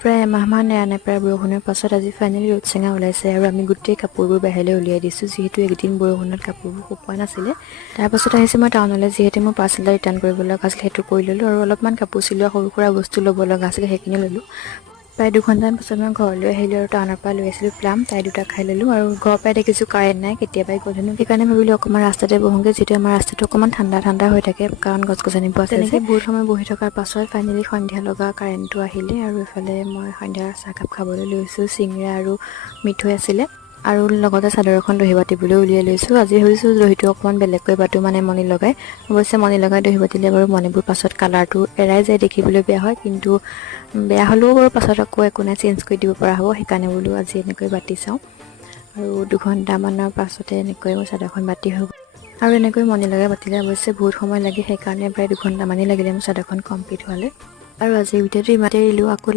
প্ৰায় এমাহমান নেৰানেপেৰা বৰষুণৰ পাছত আজি ফাইনেলি ৰ'দ চেঙা ওলাইছে আৰু আমি গোটেই কাপোৰবোৰ বাহিৰলৈ উলিয়াই দিছোঁ, যিহেতু এইকেইদিন বৰষুণত কাপোৰবোৰ শুকোৱা নাছিলে। তাৰপাছত আহিছোঁ মই টাউনলৈ, যিহেতু মোৰ পাৰ্চেল এটা ৰিটাৰ্ণ কৰিব লগা আছিল, সেইটো কৰি ল'লোঁ আৰু অলপমান কাপোৰ চিলোৱা সৰু সুৰা বস্তু ল'ব লগা আছিলে, সেইখিনি ল'লোঁ। প্ৰায় 2 ঘণ্টামান পাছত মই ঘৰলৈ আহিলোঁ আৰু টাউনৰ পৰা লৈ আহিছিলোঁ প্লাম, তাই 2টা খাই ল'লোঁ আৰু ঘৰৰ পৰাই দেখিছোঁ কাৰেণ্ট নাই, কেতিয়াবাই গ'লেনো, সেইকাৰণে ভাবিলোঁ অকণমান ৰাস্তাতে বহোঁগৈ, যিহেতু আমাৰ ৰাস্তাটো অকণমান ঠাণ্ডা হৈ থাকে, কাৰণ গছ গছনিবোৰ আছে। তেনেকৈ বহুত সময় বহি থকাৰ পাছত ফাইনেলি সন্ধিয়া লগা কাৰেণ্টটো আহিলে আৰু এইফালে মই সন্ধিয়াৰ চাহকাপ খাবলৈ লৈছোঁ। চিংৰা আৰু মিঠৈ আছিলে আৰু লগতে চাদৰ এখন দহি বাতিবলৈ উলিয়াই লৈছোঁ। আজি ভাবিছোঁ দহিটো অকণমান বেলেগকৈ বাটো, মানে মণি লগাই। অৱশ্যে মণি লগাই দহি বাতিলে বাৰু মণিবোৰ পাছত কালাৰটো এৰাই যায়, দেখিবলৈ বেয়া হয়, কিন্তু বেয়া হ'লেও বাৰু পাছত আকৌ একো নাই, চেঞ্জ কৰি দিব পৰা হ'ব। সেইকাৰণে বোলো আজি এনেকৈ বাতি চাওঁ আৰু 2 ঘণ্টামানৰ পাছতে এনেকৈ মোৰ চাদৰখন বাতি হৈ গ'ল। আৰু এনেকৈ মণি লগাই বাতিলে অৱশ্যে বহুত সময় লাগে, সেইকাৰণে প্ৰায় 2 ঘণ্টামানেই লাগিলে মোৰ চাদৰখন কমপ্লিট হোৱালৈ। আৰু আজিৰ ভিডিঅ'টো ইমানতে এৰিলোঁ। আকৌ